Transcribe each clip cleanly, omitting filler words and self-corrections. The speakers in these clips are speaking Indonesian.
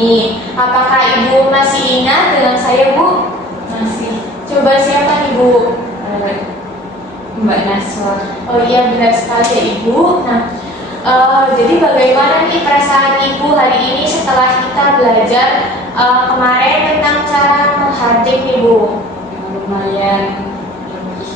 ini. Apakah Ibu masih ingat dengan saya, Bu? Masih. Coba siapa nih, Bu? Mbak Naswa. Oh iya, benar sekali ya, Ibu. Nah, jadi bagaimana nih perasaan Ibu hari ini setelah kita belajar kemarin tentang cara menghardik nih, Bu? Lumayan lebih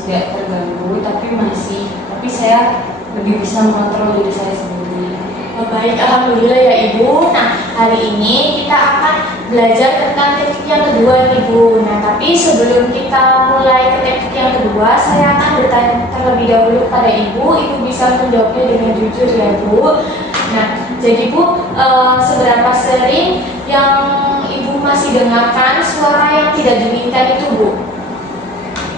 tidak terganggu, tapi saya lebih bisa mengontrol diri saya sendiri. Oh, baik, alhamdulillah ya Ibu. Nah, hari ini kita akan belajar tentang teknik yang kedua nih, Bu. Nah, tapi sebelum kita mulai ke teknik yang kedua, saya akan bertanya terlebih dahulu pada Ibu. Ibu bisa menjawabnya dengan jujur ya, Bu. Nah, jadi Bu, seberapa sering yang Ibu masih dengarkan suara yang tidak diinginkan itu, Bu?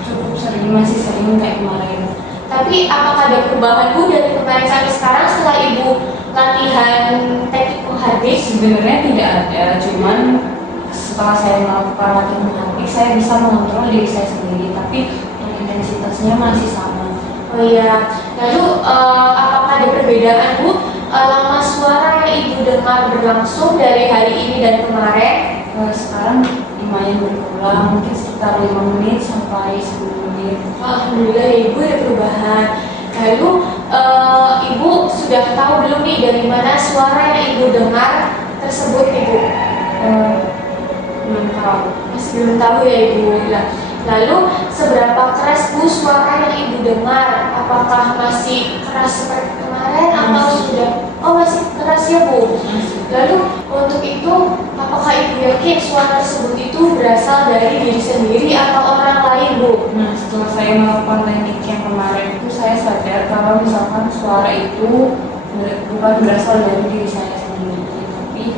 Cukup sering, masih sering kayak kemarin. Tapi apakah ada perubahan, Bu, dari kemarin sampai sekarang setelah Ibu latihan teknik menghardik? Sebenarnya tidak ada, cuman setelah saya melakukan latihan menghardik, saya bisa mengontrol diri saya sendiri, tapi intensitasnya masih sama. Oh iya, lalu apakah ada perbedaan, Bu, lama suara yang Ibu dengar berlangsung dari hari ini dan kemarin? Sekarang lumayan berkurang, mungkin sekitar 5 menit sampai 10 menit. Alhamdulillah ya, Ibu, ada perubahan. Lalu Ibu sudah tahu belum nih dari mana suara yang Ibu dengar tersebut, Ibu? Belum tahu. Masih belum tahu ya, Ibu. Lalu seberapa keras, Bu, suara yang Ibu dengar? Apakah masih keras seperti kemarin atau sudah? Oh, masih keras ya, Bu. Lalu untuk itu, apakah Ibu yakin suara tersebut itu berasal dari diri sendiri atau orang lain, Bu? Nah, setelah saya melakukan teknik yang kemarin itu, saya sadar kalau misalkan suara itu bukan berasal dari diri saya sendiri,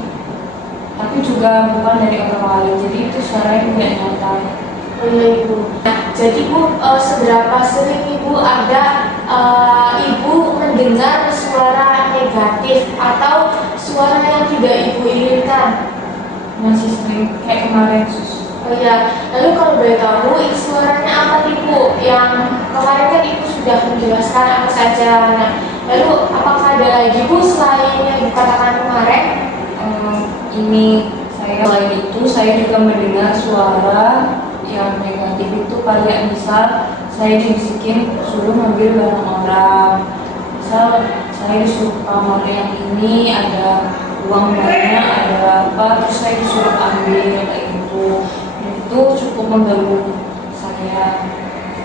tapi juga bukan dari orang lain. Jadi itu suara yang tidak nyata. Oh iya, Ibu. Nah, jadi Bu, seberapa sering Ibu ada Ibu mendengar suara negatif atau suara yang tidak Ibu inginkan? Masih sering kayak kemarin, Sus. Oh iya, lalu kalau boleh tahu ini suaranya apa nih, Bu? Yang kemarin kan Ibu sudah menjelaskan apa saja. Nah, lalu apakah ada lagi, Bu, selain yang dikatakan kemarin? Selain itu saya juga mendengar suara yang negatif itu, kayak misal saya dibisikin suruh ngambil barang orang, misal saya disuruh ke kamar yang ini ada uang banyak, ada apa, terus saya disuruh ambil kayak gitu. Dan itu cukup mengganggu saya.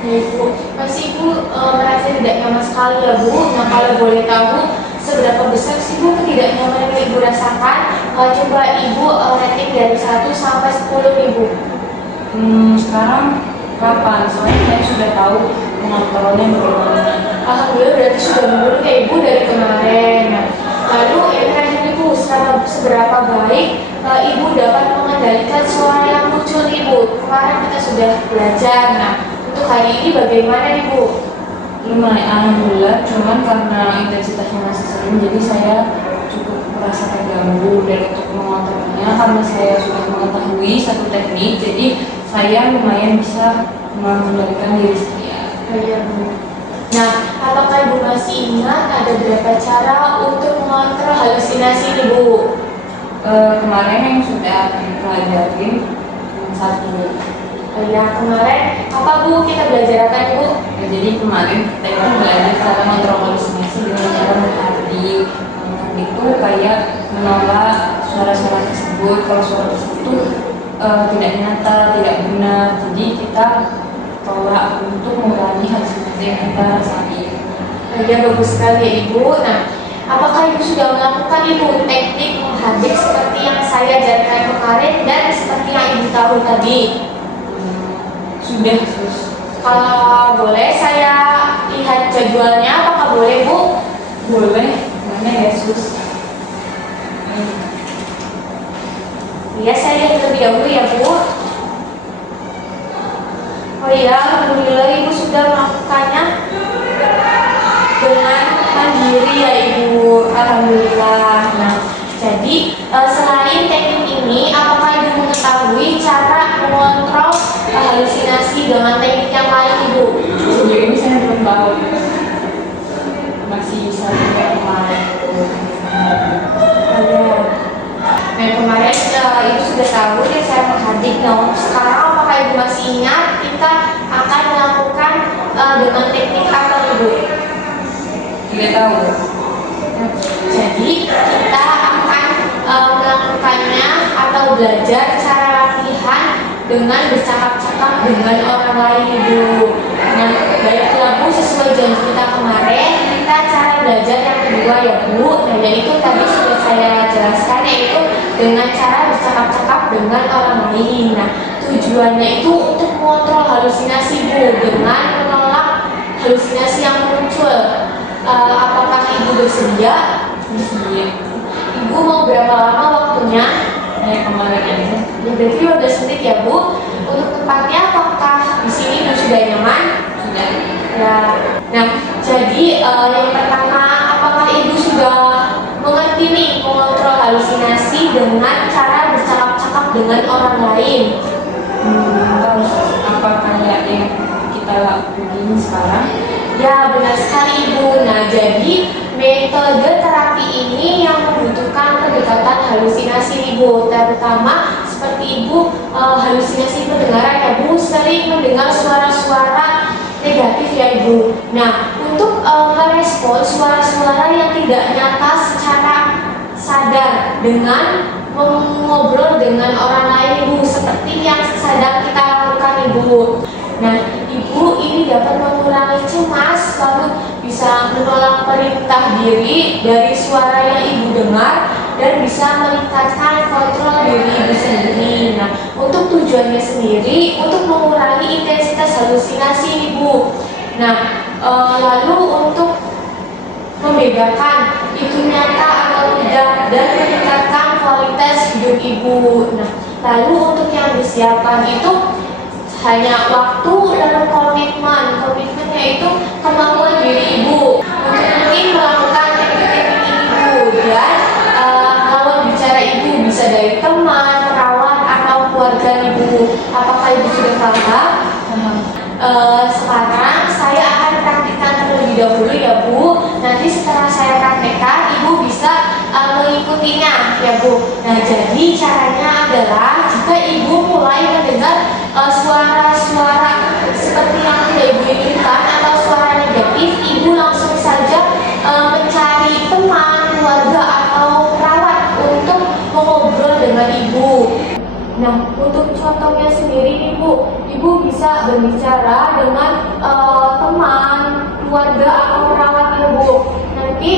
Ya, Ibu, masih Ibu merasa tidak nyaman sekali ya, Bu. Nah, kalau boleh tahu seberapa besar sih, Bu, ketidaknyamanan yang Ibu rasakan? Coba Ibu rating dari 1 sampai 10, Ibu. Sekarang kapan? Soalnya saya sudah tahu mengontrolnya bagaimana. Alhamdulillah berarti sudah menurun ya, Ibu, dari kemarin. Nah, lalu yang terakhir, Ibu, seberapa baik Ibu dapat mengendalikan suara yang muncul, Ibu? Kemarin kita sudah belajar. Nah, untuk hari ini bagaimana, Ibu? Lumayan, alhamdulillah, cuman karena intensitasnya masih sering, jadi saya cukup merasa terganggu. Dan untuk mengontrolnya, karena saya sudah mengetahui satu teknik, jadi saya lumayan bisa mengendalikan diri saya. Iya, Bu. Nah, apakah Ibu masih ingat ada berapa cara untuk mengontrol halusinasi nih, Bu? Kemarin yang sudah dipelajarin satu. Ya, kemarin apa, Bu, kita belajar apa, Bu? Ya, jadi kemarin kita itu belajar cara mengontrol halusinasi dengan cara menghardik. Menghardik itu kayak menolak suara-suara tersebut. Kalau suara tersebut itu tidak nyata, tidak benar, jadi kita tolak untuk mengurangi halusinasi yang kita rasain. Ya, bagus sekali ya, Ibu. Nah, apakah Ibu sudah melakukan, Ibu, teknik menghardik seperti yang saya ajarkan kemarin dan seperti yang Ibu tahu tadi? Sudah, Sus. Kalau boleh saya lihat jadwalnya, apakah boleh, Bu? Boleh. Mana ya, Sus? Ya, saya lihat terlebih dahulu ya, Bu. Oh iya, alhamdulillah Ibu sudah melakukannya dengan mandiri ya, Ibu. Alhamdulillah. Nah, jadi selain teknik ini, apakah Ibu mengetahui cara mengontrol halusinasi dengan teknik yang lain, Ibu? Sejauh ini saya belum tahu. Masih bisa juga kemarin. Ya. Nah, kemarin Ibu sudah tahu dan saya menghadik. Nah, sekarang apakah Ibu masih ingat kita akan melakukan dengan teknik apa, Ibu? Tidak tahu. Jadi kita akan melakukannya atau belajar cara latihan dengan bercakap-cakap dengan orang lain, Ibu. Nah, baiklah Bu, sesuai janji kita kemarin, kita cara belajar yang kedua ya Bu. Nah, yaitu tadi sudah saya jelaskan, yaitu dengan cara bercakap-cakap dengan orang lain. Nah, tujuannya itu untuk mengontrol halusinasi Bu, dengan menolak halusinasi yang muncul. Apakah Ibu bersedia? Bersedia. Ibu mau berapa lama waktunya? Kemarin aja. Ya, berarti 15 menit ya Bu. Untuk tempatnya apakah di sini Bu sudah nyaman? Sudah. Ya. Nah, jadi yang pertama, apakah Ibu sudah mengerti nih mengontrol halusinasi dengan cara bercakap-cakap dengan orang lain? Terus apa kayak yang kita lakukan sekarang? Ya, benar sekali Ibu. Nah, jadi metode terapi ini yang membutuhkan pendekatan halusinasi Ibu, terutama seperti Ibu halusinasi pendengaran ya Bu, sering mendengar suara-suara negatif ya Ibu. Nah, untuk merespon suara-suara yang tidak nyata secara sadar dengan mengobrol dengan orang lain Ibu, seperti yang sedang kita lakukan Ibu. Nah, Ibu ini dapat mengurangi cemas, lalu bisa menolak perintah diri dari suara yang Ibu dengar, dan bisa meningkatkan kontrol diri Ibu sendiri. Nah, untuk tujuannya sendiri, untuk mengurangi intensitas halusinasi Ibu. Nah, lalu untuk membedakan itu nyata atau tidak, dan meningkatkan kualitas hidup Ibu. Nah, lalu untuk yang disiapkan itu hanya waktu dan komitmen. Komitmennya itu kemampuan diri Ibu untuk ingin melakukan teknik-teknik ini Ibu, dan lawan bicara Ibu bisa dari teman, perawat, atau keluarga Ibu. Apakah Ibu sudah paham? Sekarang saya akan praktikkan terlebih dahulu ya Bu. Nanti setelah saya praktekkan, Ibu bisa mengikutinya ya Bu. Nah, jadi caranya adalah jika Ibu mulai mendengar suara-suara seperti yang tidak Ibu inginkan atau suara negatif, Ibu langsung saja mencari teman, keluarga, atau perawat untuk mengobrol dengan Ibu. Nah, untuk contohnya sendiri Ibu bisa berbicara dengan teman, keluarga, atau perawat Ibu. Nanti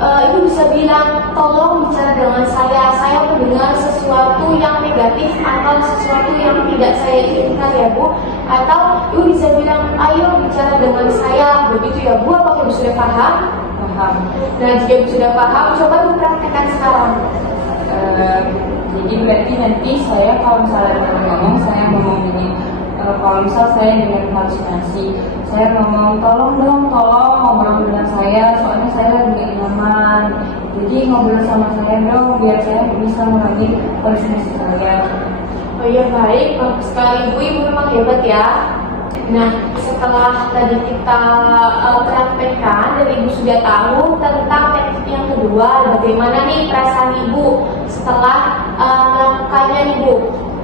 Ibu bisa bilang, tolong bicara dengan saya mendengar sesuatu yang negatif atau sesuatu yang tidak saya inginkan ya Bu. Atau Ibu bisa bilang, ayo bicara dengan saya, begitu ya Bu. Apakah Ibu sudah paham? Paham. Nah, jika Ibu sudah paham, coba Ibu praktekkan sekarang. Jadi berarti nanti saya kalau misalnya ngomong, saya ngomong gini, kalau misal saya dengan halusinasi, saya ngomong tolong ngobrol dengan saya, soalnya saya lagi gak nyaman. Jadi ngobrol sama saya dong, biar saya bisa mengurangi halusinasi saya. Oh iya, baik, bagus sekali Ibu memang hebat ya. Nah, setelah tadi kita praktekkan dan Ibu sudah tahu tentang teknik yang kedua, bagaimana nih perasaan Ibu setelah melakukannya Ibu?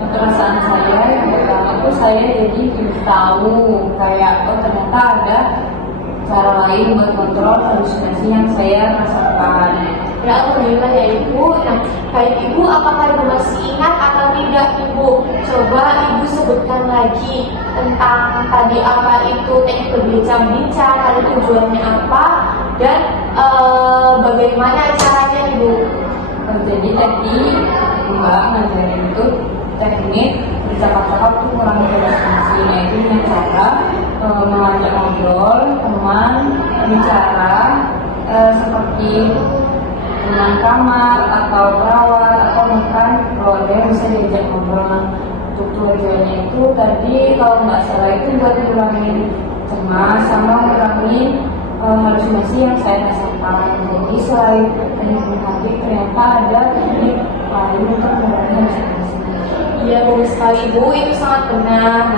Perasaan saya yang pertama tuh saya jadi tahu kayak ternyata ada cara lain buat kontrol halusinasi yang saya rasakan. Ya, alhamdulillah ya Ibu. Nah, baik Ibu, apakah Ibu masih ingat atau tidak Ibu? Coba Ibu sebutkan lagi tentang tadi apa itu teknik berbincang-bincang, tadi tujuannya apa, dan bagaimana caranya Ibu? Jadi tadi Mbak ngajarin itu teknik bercakap-cakap tuh mengurangi halusinasi, yaitu dengan cara mengajak ngobrol teman, bicara seperti teman kamar atau perawat atau bahkan keluarga yang bisa diajak ngobrol. Untuk tujuannya itu tadi kalau nggak salah itu buat mengurangi cemas sama mengurangi halusinasi yang saya rasakan. Jadi selain teknik hati ternyata ada teknik lain untuk mengurangi halusinasi. Iya, bagus sekali Bu, itu sangat benar.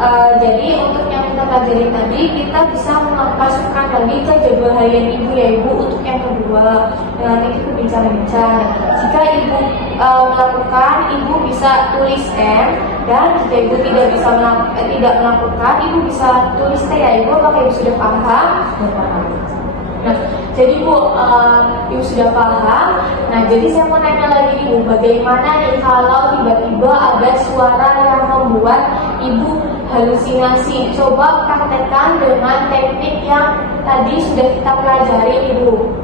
Nah, jadi untuk yang kita pelajari tadi, kita bisa memasukkan lagi ke jadwal harian Ibu ya Ibu untuk yang kedua. Nanti kita bincang-bincang. Jika Ibu melakukan, Ibu bisa tulis M, dan jika Ibu tidak melakukan, Ibu bisa tulis T ya Ibu. Apakah Ibu sudah paham? Sudah paham. Nah, jadi Bu, Ibu sudah paham. Nah, jadi saya mau nanya lagi Ibu, bagaimana nih kalau tiba-tiba ada suara yang membuat Ibu halusinasi? Coba praktekkan dengan teknik yang tadi sudah kita pelajari Ibu.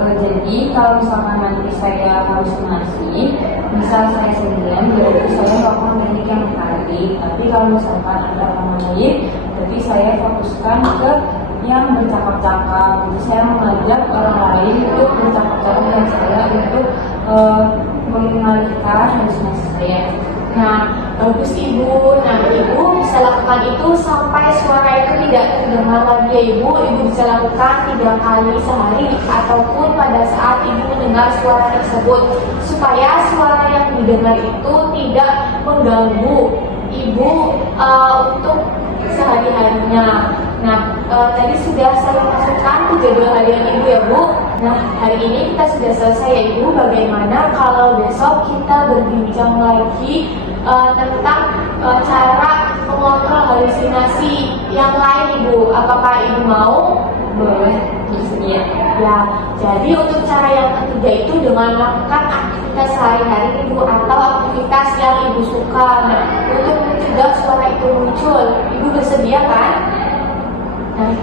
Jadi kalau misalkan nanti saya halusinasi, misal saya sendirian, berarti saya melakukan teknik yang tadi. Tapi kalau misalkan ada orang lain, berarti saya fokuskan ke yang bercakap-cakap. Jadi saya mengajak orang lain untuk bercakap-cakap dengan saya untuk mengalihkan halusinasi saya. Nah, bagus Ibu. Nah, Ibu bisa lakukan itu sampai suara itu tidak terdengar lagi ya Ibu. Ibu bisa lakukan 3 kali sehari ataupun pada saat Ibu mendengar suara tersebut, supaya suara yang didengar itu tidak mengganggu Ibu untuk sehari-harinya. Nah, tadi sudah saya masukkan ke jadwal harian Ibu ya Bu. Nah, hari ini kita sudah selesai ya Ibu. Bagaimana kalau besok kita berbincang lagi tentang cara mengontrol halusinasi yang lain Ibu? Apakah Ibu mau? Boleh, bersedia. Ya, jadi untuk cara yang ketiga itu dengan melakukan aktivitas sehari-hari Ibu atau aktivitas yang Ibu suka. Nah, untuk mencegah suara itu muncul, Ibu bersedia kan? Nah,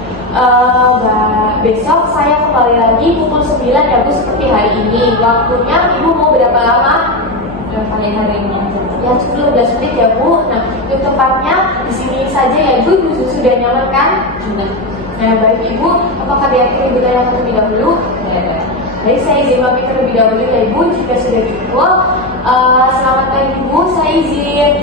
besok saya kembali lagi pukul 9 ya Bu, seperti hari ini. Waktunya Ibu mau berapa lama? Kali hari ini Ya 15 menit ya Bu. Nah, untuk tempatnya di sini saja ya Bu. Ibu sudah nyaman kan? sudah. Nah, baik Ibu, apakah diakhiri Ibu tanya terlebih dahulu? Ya. Baik, saya izin pamit terlebih dahulu ya Ibu. Jika sudah cukup, selamat pagi Ibu, saya izin.